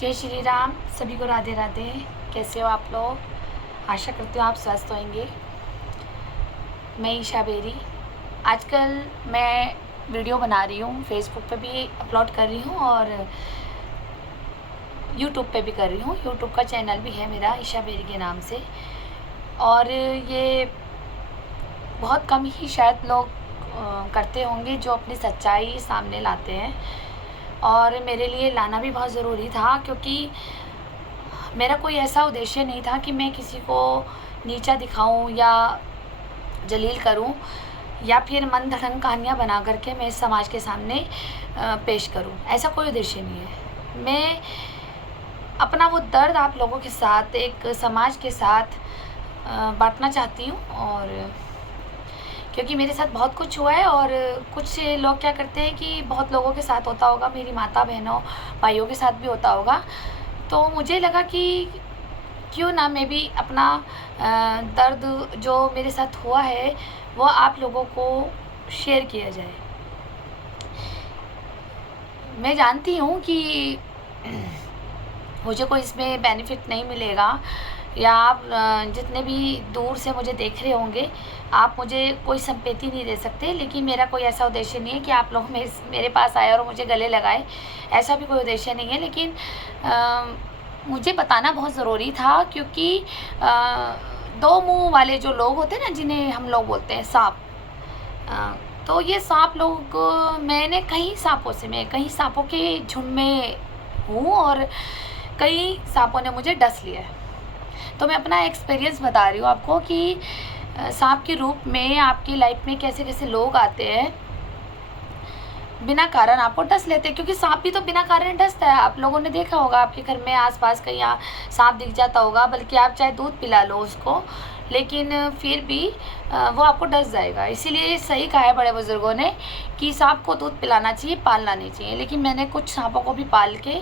जय श्री राम। सभी को राधे राधे। कैसे हो आप लोग? आशा करती हूँ आप स्वस्थ होंगे। मैं ईशा बेरी। आजकल मैं वीडियो बना रही हूँ, फेसबुक पे भी अपलोड कर रही हूँ और यूट्यूब पे भी कर रही हूँ। यूट्यूब का चैनल भी है मेरा ईशा बेरी के नाम से। और ये बहुत कम ही शायद लोग करते होंगे जो अपनी सच्चाई सामने लाते हैं, और मेरे लिए लाना भी बहुत ज़रूरी था, क्योंकि मेरा कोई ऐसा उद्देश्य नहीं था कि मैं किसी को नीचा दिखाऊं या जलील करूं, या फिर मन धड़ंग कहानियाँ बना करके मैं इस समाज के सामने पेश करूं। ऐसा कोई उद्देश्य नहीं है। मैं अपना वो दर्द आप लोगों के साथ, एक समाज के साथ बांटना चाहती हूँ। और क्योंकि मेरे साथ बहुत कुछ हुआ है, और कुछ लोग क्या करते हैं कि बहुत लोगों के साथ होता होगा, मेरी माता बहनों भाइयों के साथ भी होता होगा। तो मुझे लगा कि क्यों ना मैं भी अपना दर्द जो मेरे साथ हुआ है वो आप लोगों को शेयर किया जाए। मैं जानती हूँ कि मुझे कोई इसमें बेनिफिट नहीं मिलेगा, या आप जितने भी दूर से मुझे देख रहे होंगे, आप मुझे कोई संपत्ति नहीं दे सकते। लेकिन मेरा कोई ऐसा उद्देश्य नहीं है कि आप लोग मेरे पास आए और मुझे गले लगाए, ऐसा भी कोई उद्देश्य नहीं है। लेकिन मुझे बताना बहुत ज़रूरी था, क्योंकि दो मुंह वाले जो लोग होते हैं ना, जिन्हें हम लोग बोलते हैं सांप, तो ये सांप लोग, मैं कई सांपों के झुंड में हूँ, और कई सांपों ने मुझे डस लिया है। तो मैं अपना एक्सपीरियंस बता रही हूँ आपको कि सांप के रूप में आपकी लाइफ में कैसे कैसे लोग आते हैं, बिना कारण आपको डस लेते हैं। क्योंकि सांप भी तो बिना कारण डसता है। आप लोगों ने देखा होगा, आपके घर में आसपास कहीं सांप दिख जाता होगा, बल्कि आप चाहे दूध पिला लो उसको, लेकिन फिर भी वो आपको डस जाएगा। इसीलिए सही कहा है बड़े बुजुर्गों ने कि सांप को दूध पिलाना चाहिए, पालना नहीं चाहिए। लेकिन मैंने कुछ सांपों को भी पाल के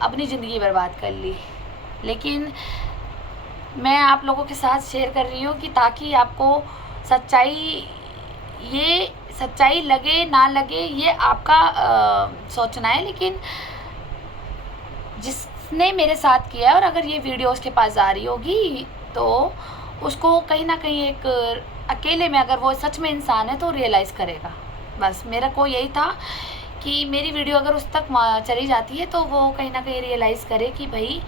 अपनी ज़िंदगी बर्बाद कर ली। लेकिन मैं आप लोगों के साथ शेयर कर रही हूँ कि ताकि आपको सच्चाई लगे ना लगे, ये आपका सोचना है। लेकिन जिसने मेरे साथ किया है, और अगर ये वीडियो उसके पास जा रही होगी, तो उसको कहीं ना कहीं एक अकेले में, अगर वो सच में इंसान है तो रियलाइज़ करेगा। बस मेरा को यही था कि मेरी वीडियो अगर उस तक चली जाती है तो वो कहीं ना कहीं रियलाइज़ करे कि भाई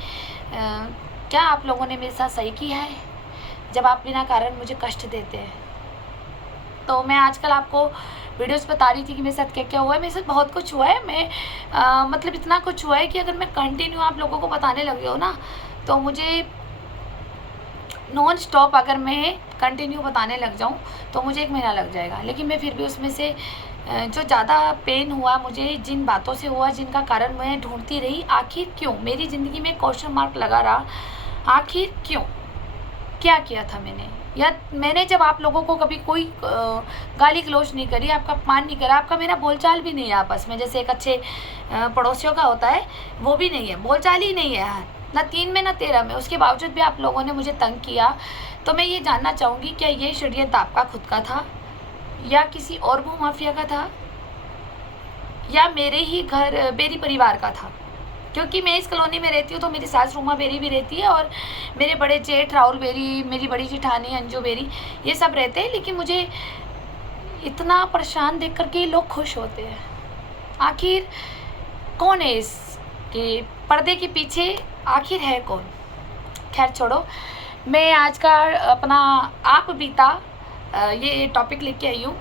क्या आप लोगों ने मेरे साथ सही किया है, जब आप बिना कारण मुझे कष्ट देते हैं। तो मैं आजकल आपको वीडियोस बता रही थी कि मेरे साथ क्या क्या हुआ है। मेरे साथ बहुत कुछ हुआ है। मैं मतलब इतना कुछ हुआ है कि अगर मैं कंटिन्यू आप लोगों को बताने लगी हूँ ना, तो मुझे नॉन स्टॉप अगर मैं कंटिन्यू बताने लग जाऊँ तो मुझे 1 महीना लग जाएगा। लेकिन मैं फिर भी उसमें से जो ज़्यादा पेन हुआ मुझे, जिन बातों से हुआ, जिनका कारण मैं ढूंढती रही, आखिर क्यों मेरी ज़िंदगी में क्वेश्चन मार्क लगा रहा, आखिर क्यों, क्या किया था मैंने, या मैंने जब आप लोगों को कभी कोई गाली गलौज नहीं करी, आपका अपमान नहीं करा, आपका मेरा बोलचाल भी नहीं है आपस में, जैसे एक अच्छे पड़ोसियों का होता है, वो भी नहीं है, बोलचाल ही नहीं है, ना 3 में ना 13 में। उसके बावजूद भी आप लोगों ने मुझे तंग किया। तो मैं ये जानना चाहूँगी, क्या ये षड्यंत्र आपका खुद का था, या किसी और भूमाफिया का था, या मेरे ही बेरी परिवार का था? क्योंकि मैं इस कॉलोनी में रहती हूँ तो मेरी सास रूमा बेरी भी रहती है, और मेरे बड़े जेठ राहुल बेरी, मेरी बड़ी जेठानी अंजू बेरी, ये सब रहते हैं। लेकिन मुझे इतना परेशान देख कर के लोग खुश होते हैं। आखिर कौन है इसके पर्दे के पीछे, आखिर है कौन? खैर छोड़ो, मैं आज का अपना आप बीता ये टॉपिक लेके आई हूँ।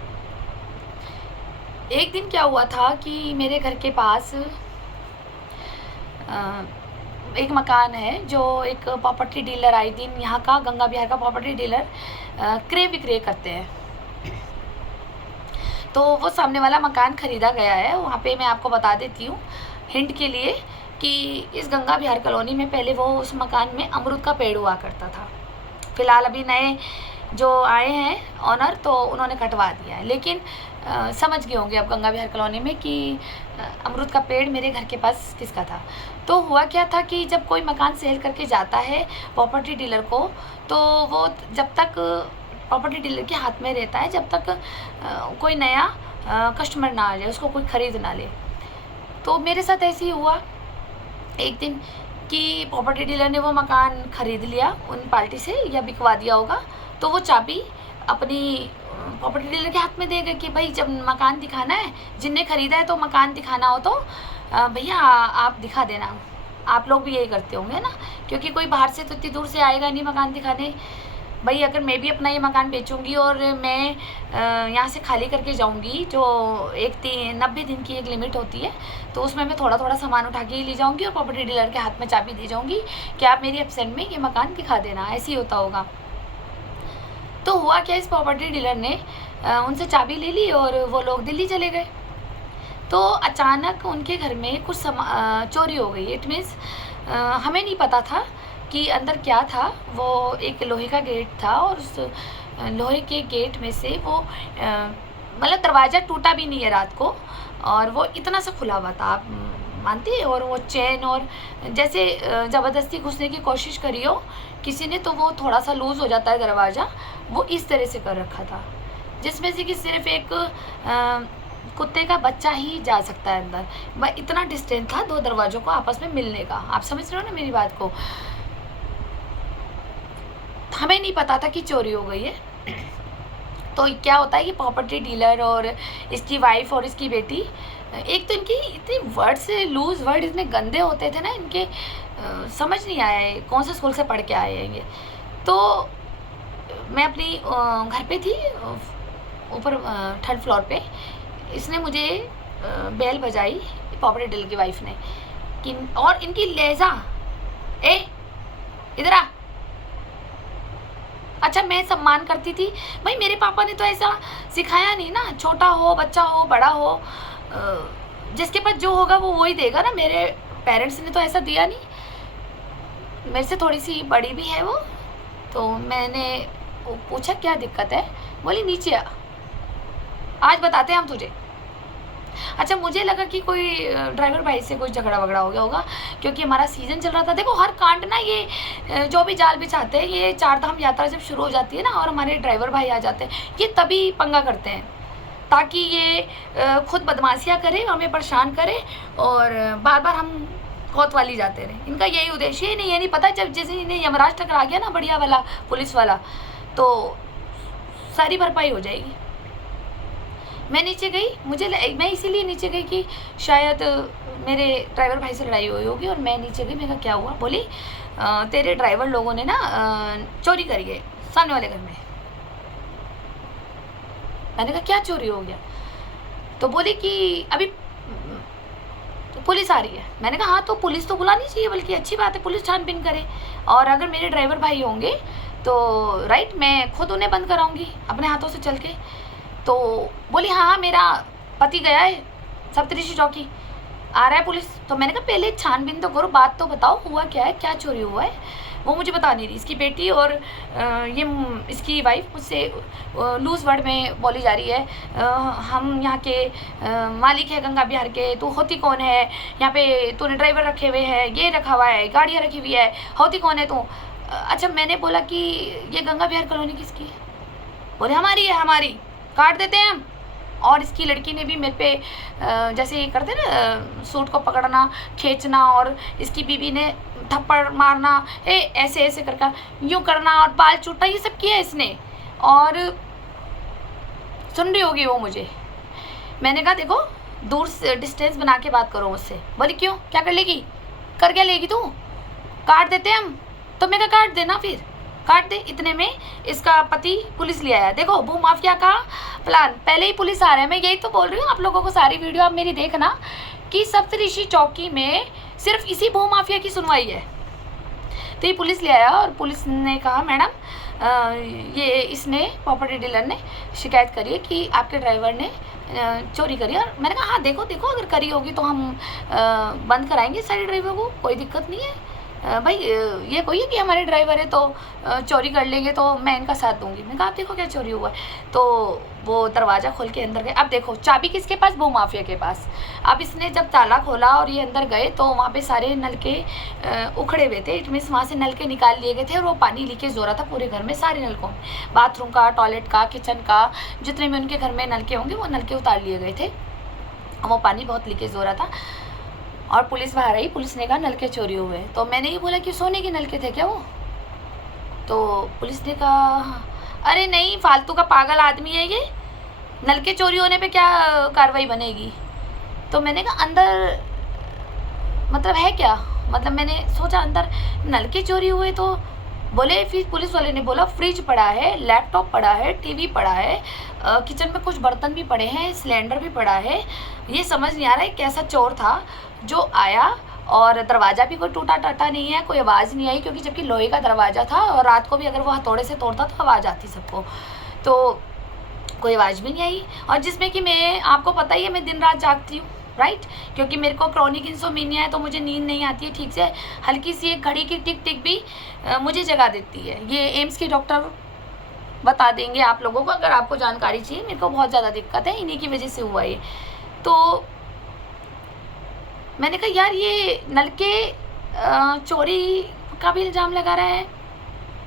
एक दिन क्या हुआ था कि मेरे घर के पास एक मकान है, जो एक प्रॉपर्टी डीलर आए दिन, यहाँ का गंगा बिहार का प्रॉपर्टी डीलर क्रय विक्रय करते हैं। तो वो सामने वाला मकान ख़रीदा गया है। वहाँ पे मैं आपको बता देती हूँ हिंट के लिए कि इस गंगा बिहार कॉलोनी में पहले वो उस मकान में अमरूद का पेड़ हुआ करता था। फ़िलहाल अभी नए जो आए हैं ऑनर, तो उन्होंने कटवा दिया है। लेकिन समझ गए होंगे अब गंगा बिहार कॉलोनी में कि अमरूद का पेड़ मेरे घर के पास किसका था। तो हुआ क्या था कि जब कोई मकान सेल करके जाता है प्रॉपर्टी डीलर को, तो वो जब तक प्रॉपर्टी डीलर के हाथ में रहता है, जब तक कोई नया कस्टमर ना ले, उसको कोई ख़रीद ना ले। तो मेरे साथ ऐसे ही हुआ एक दिन कि प्रॉपर्टी डीलर ने वो मकान ख़रीद लिया उन पार्टी से या बिकवा दिया होगा, तो वो चाबी अपनी प्रॉपर्टी डीलर के हाथ में दे गए कि भाई जब मकान दिखाना है, जिनने ख़रीदा है तो मकान दिखाना हो तो भैया आप दिखा देना। आप लोग भी यही करते होंगे ना, क्योंकि कोई बाहर से तो इतनी दूर से आएगा नहीं मकान दिखाने। भाई अगर मैं भी अपना ये मकान बेचूंगी और मैं यहाँ से खाली करके जाऊंगी, जो 90 दिन की एक लिमिट होती है, तो उसमें मैं थोड़ा थोड़ा सामान उठा के ही ले जाऊंगी और प्रॉपर्टी डीलर के हाथ में चाबी दे जाऊंगी कि आप मेरी एब्सेंट में ये मकान दिखा देना। ऐसे ही होता होगा। तो हुआ क्या, इस प्रॉपर्टी डीलर ने उनसे चाबी ले ली और वो लोग दिल्ली चले गए। तो अचानक उनके घर में कुछ चोरी हो गई। इट मीन्स हमें नहीं पता था कि अंदर क्या था। वो एक लोहे का गेट था और उस लोहे के गेट में से वो मतलब दरवाज़ा टूटा भी नहीं है रात को, और वो इतना सा खुला हुआ था, आप मानती है। और वो चेन और जैसे ज़बरदस्ती घुसने की कोशिश करी हो किसी ने तो वो थोड़ा सा लूज़ हो जाता है दरवाज़ा, वो इस तरह से कर रखा था, जिसमें से कि सिर्फ एक कुत्ते का बच्चा ही जा सकता है अंदर। मैं इतना डिस्टेंस था दो दरवाज़ों को आपस में मिलने का। आप समझ रहे हो ना मेरी बात को। हमें नहीं पता था कि चोरी हो गई है। तो क्या होता है कि प्रॉपर्टी डीलर और इसकी वाइफ और इसकी बेटी, एक तो इनकी इतनी वर्ड से लूज़ वर्ड इतने गंदे होते थे ना इनके, समझ नहीं आया है कौन से स्कूल से पढ़ के आए हैं ये। तो मैं अपनी घर पे थी ऊपर 3rd फ्लोर पे। इसने मुझे बेल बजाई प्रॉपर्टी डीलर की वाइफ ने कि, और इनकी लहजा, ए इधर आ। अच्छा मैं सम्मान करती थी भाई, मेरे पापा ने तो ऐसा सिखाया नहीं ना, छोटा हो बच्चा हो बड़ा हो जिसके पास जो होगा वो वही देगा ना। मेरे पेरेंट्स ने तो ऐसा दिया नहीं। मेरे से थोड़ी सी बड़ी भी है वो। तो मैंने पूछा क्या दिक्कत है, बोली नीचे आ, आज बताते हैं हम तुझे। अच्छा मुझे लगा कि कोई ड्राइवर भाई से कोई झगड़ा वगड़ा हो गया होगा, क्योंकि हमारा सीज़न चल रहा था। देखो हर कांड ना, ये जो भी जाल बिछाते हैं, ये 4 धाम यात्रा जब शुरू हो जाती है ना और हमारे ड्राइवर भाई आ जाते हैं, ये तभी पंगा करते हैं ताकि ये खुद बदमाशियाँ करे, हमें परेशान करे और बार बार हम कोतवाली जाते रहे। इनका यही उद्देश्य है। नहीं ये नहीं पता, जब जैसे इन्हें यमराज टकरा गया ना बढ़िया वाला पुलिस वाला, तो सारी भरपाई हो जाएगी। मैं नीचे गई, मैं इसीलिए नीचे गई कि शायद मेरे ड्राइवर भाई से लड़ाई हुई होगी, और मैं नीचे गई। मैंने कहा क्या हुआ? बोली तेरे ड्राइवर लोगों ने ना चोरी करी है सामने वाले घर में। मैंने कहा क्या चोरी हो गया? तो बोली कि अभी पुलिस आ रही है। मैंने कहा हाँ तो पुलिस तो बुलानी चाहिए, बल्कि अच्छी बात है, पुलिस छानबीन करे। और अगर मेरे ड्राइवर भाई होंगे तो राइट, मैं खुद उन्हें बंद कराऊंगी अपने हाथों से चल के। तो बोली हाँ मेरा पति गया है सप्तऋषि चौकी, आ रहा है पुलिस। तो मैंने कहा पहले छानबीन तो करो, बात तो बताओ हुआ क्या है, क्या चोरी हुआ है। वो मुझे बता नहीं रही। इसकी बेटी और ये इसकी वाइफ मुझसे लूज़ वर्ड में बोली जा रही है, हम यहाँ के मालिक है गंगा विहार के, तू होती कौन है यहाँ पे, तूने ड्राइवर रखे हुए हैं, ये रखा हुआ है, गाड़ियाँ रखी हुई है, होती कौन है तू? अच्छा मैंने बोला कि ये गंगा विहार कॉलोनी किसकी है? बोले हमारी है, हमारी, काट देते हैं हम। और इसकी लड़की ने भी मेरे पे जैसे ये करते ना सूट को पकड़ना खींचना, और इसकी बीवी ने थप्पड़ मारना, ऐसे ऐसे करके यूँ करना और बाल चूटना, ये सब किया इसने। और सुन रही होगी वो मुझे। मैंने कहा देखो दूर से डिस्टेंस बना के बात करो मुझसे। बोली क्यों, क्या कर लेगी? कर क्या लेगी तू? काट देते हैं हम। तो मैं कहा काट देना, फिर काट दे। इतने में इसका पति पुलिस ले आया। देखो भू माफिया का प्लान, पहले ही पुलिस आ रहा है। मैं यही तो बोल रही हूँ आप लोगों को, सारी वीडियो आप मेरी देखना कि सप्तऋषि चौकी में सिर्फ इसी भू माफिया की सुनवाई है। तो ये पुलिस ले आया और पुलिस ने कहा मैडम ये इसने प्रॉपर्टी डीलर ने शिकायत करी है कि आपके ड्राइवर ने चोरी करी। और मैंने कहा हाँ देखो देखो, अगर करी होगी तो हम बंद कराएंगे सारे ड्राइवर को, कोई दिक्कत नहीं है। भाई ये कोई है कि हमारे ड्राइवर है तो चोरी कर लेंगे तो मैं इनका साथ दूंगी। मैंने कहा आप देखो क्या चोरी हुआ है। तो वो दरवाज़ा खोल के अंदर गए। अब देखो चाबी किसके पास? भू माफिया के पास। अब इसने जब ताला खोला और ये अंदर गए तो वहाँ पे सारे नलके उखड़े हुए थे। इट मीन्स वहाँ से नलके निकाल लिए गए थे और वो पानी लीकेज हो रहा था पूरे घर में, सारे नलकों में, बाथरूम का, टॉयलेट का, किचन का, जितने भी उनके घर में नलके होंगे वो नलके उतार लिए गए थे। वो पानी बहुत लीकेज हो रहा था। और पुलिस बाहर आई, पुलिस ने कहा नलके चोरी हुए। तो मैंने ये बोला कि सोने के नलके थे क्या वो? तो पुलिस ने कहा अरे नहीं, फालतू का पागल आदमी है ये, नलके चोरी होने पे क्या कार्रवाई बनेगी। तो मैंने कहा अंदर मतलब है क्या, मतलब मैंने सोचा अंदर नलके चोरी हुए। तो बोले, फिर पुलिस वाले ने बोला फ्रिज पड़ा है, लैपटॉप पड़ा है, टीवी पड़ा है, किचन में कुछ बर्तन भी पड़े हैं, सिलेंडर भी पड़ा है। ये समझ नहीं आ रहा है कैसा चोर था जो आया, और दरवाज़ा भी कोई टूटा टाटा नहीं है, कोई आवाज़ नहीं आई, क्योंकि जबकि लोहे का दरवाज़ा था और रात को भी अगर वो हथौड़े से तोड़ता तो आवाज़ आती सबको, तो कोई आवाज़ भी नहीं आई। और जिसमें कि मैं, आपको पता ही है मैं दिन रात जागती हूँ, राइट, क्योंकि मेरे को क्रॉनिक इंसोमिनिया है, तो मुझे नींद नहीं आती है ठीक से। हल्की सी एक घड़ी की टिक टिक भी मुझे जगा देती है। ये एम्स के डॉक्टर बता देंगे आप लोगों को, अगर आपको जानकारी चाहिए। मेरे को बहुत ज़्यादा दिक्कत है, इन्हीं की वजह से हुआ ये। तो मैंने कहा यार ये नलके चोरी का भी इल्ज़ाम लगा रहा है,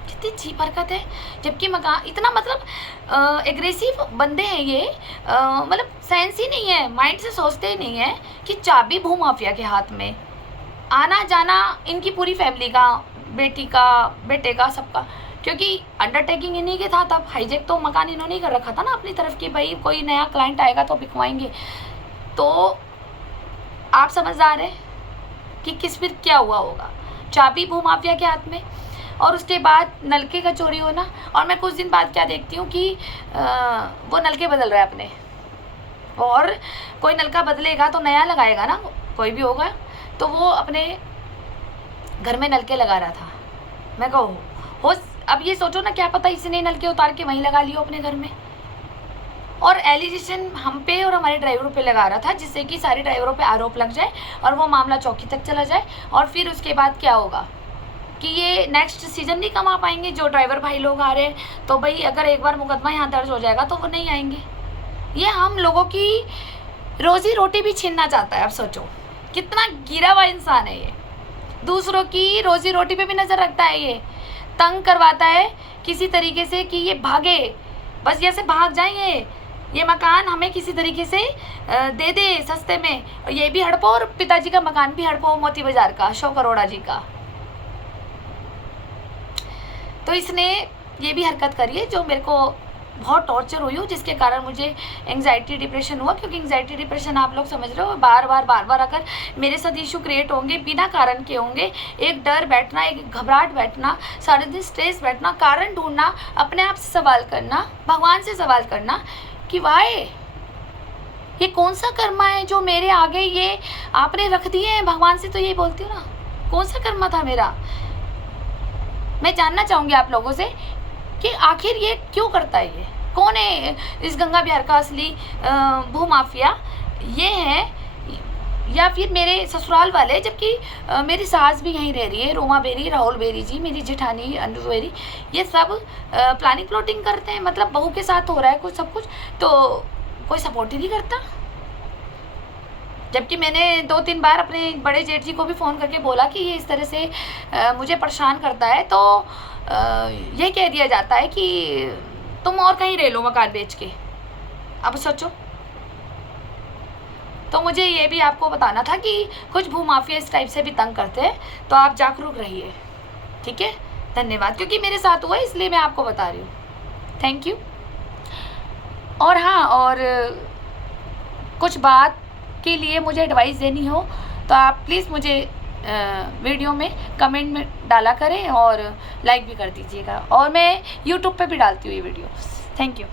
कितनी चीप हरकत है। जबकि मकान इतना मतलब एग्रेसिव बंदे हैं ये, मतलब सेंस ही नहीं है, माइंड से सोचते ही नहीं है कि चाबी भूमाफिया के हाथ में, आना जाना इनकी पूरी फैमिली का, बेटी का, बेटे का, सबका, क्योंकि अंडरटेकिंग इन्हीं के था तब। हाईजेक तो मकान इन्होंने ही कर रखा था ना अपनी तरफ की, भाई कोई नया क्लाइंट आएगा तो बिकवाएंगे। तो आप समझदार हैं कि किस फिर क्या हुआ होगा, चाबी भूमाफिया के हाथ में। और उसके बाद नलके का चोरी होना, और मैं कुछ दिन बाद क्या देखती हूँ कि वो नलके बदल रहा है अपने, और कोई नलका बदलेगा तो नया लगाएगा ना, कोई भी होगा, तो वो अपने घर में नलके लगा रहा था। मैं कहूँ हो, अब ये सोचो ना, क्या पता इसने नलके उतार के वहीं लगा लियो अपने घर में, और एलिगेशन हम पे और हमारे ड्राइवरों पे लगा रहा था, जिससे कि सारे ड्राइवरों पे आरोप लग जाए और वो मामला चौकी तक चला जाए। और फिर उसके बाद क्या होगा कि ये नेक्स्ट सीजन नहीं कमा पाएंगे जो ड्राइवर भाई लोग आ रहे हैं। तो भाई अगर एक बार मुकदमा यहाँ दर्ज हो जाएगा तो वो नहीं आएंगे। ये हम लोगों की रोजी रोटी भी छीनना चाहता है। अब सोचो कितना गिरा हुआ इंसान है ये, दूसरों की रोजी रोटी पे भी नज़र रखता है, ये तंग करवाता है किसी तरीके से कि ये भागे, बस जैसे भाग जाएंगे, ये मकान हमें किसी तरीके से दे दे सस्ते में। ये भी हड़पो और पिताजी का मकान भी हड़पो, मोती बाजार का, अशोक अरोड़ा जी का। तो इसने ये भी हरकत करी है जो मेरे को बहुत टॉर्चर हुई हो, जिसके कारण मुझे एंग्जाइटी डिप्रेशन हुआ। क्योंकि एंग्जाइटी डिप्रेशन आप लोग समझ रहे हो, बार बार अगर मेरे साथ इशू क्रिएट होंगे बिना कारण के होंगे, एक डर बैठना, एक घबराहट बैठना, सारे दिन स्ट्रेस बैठना, कारण ढूंढना, अपने आप से सवाल करना, भगवान से सवाल करना कि वाई ये कौन सा कर्मा है जो मेरे आगे ये आपने रख दिए हैं। भगवान से तो यही बोलती हूँ ना, कौन सा कर्मा था मेरा। मैं जानना चाहूँगी आप लोगों से कि आखिर ये क्यों करता है, ये कौन है इस गंगा बिहार का असली भूमाफिया, ये है या फिर मेरे ससुराल वाले। जबकि मेरी सास भी यहीं रह रही है, रोमा बेरी, राहुल बेरी जी, मेरी जेठानी अनु बेरी, ये सब प्लानिंग प्लॉटिंग करते हैं। मतलब बहू के साथ हो रहा है कुछ सब कुछ, तो कोई सपोर्ट ही नहीं करता। जबकि मैंने 2-3 बार अपने बड़े जेठ जी को भी फ़ोन करके बोला कि ये इस तरह से मुझे परेशान करता है, तो ये कह दिया जाता है कि तुम और कहीं रह लो मकान बेच के। अब सोचो, तो मुझे ये भी आपको बताना था कि कुछ भूमाफिया इस टाइप से भी तंग करते हैं, तो आप जागरूक रहिए, ठीक है। धन्यवाद, क्योंकि मेरे साथ हुआ इसलिए मैं आपको बता रही हूँ। Thank you. और हाँ, और कुछ बात के लिए मुझे एडवाइस देनी हो तो आप प्लीज़ मुझे वीडियो में कमेंट में डाला करें और लाइक भी कर दीजिएगा। और मैं यूट्यूब पे भी डालती हूँ ये वीडियो। Thank you.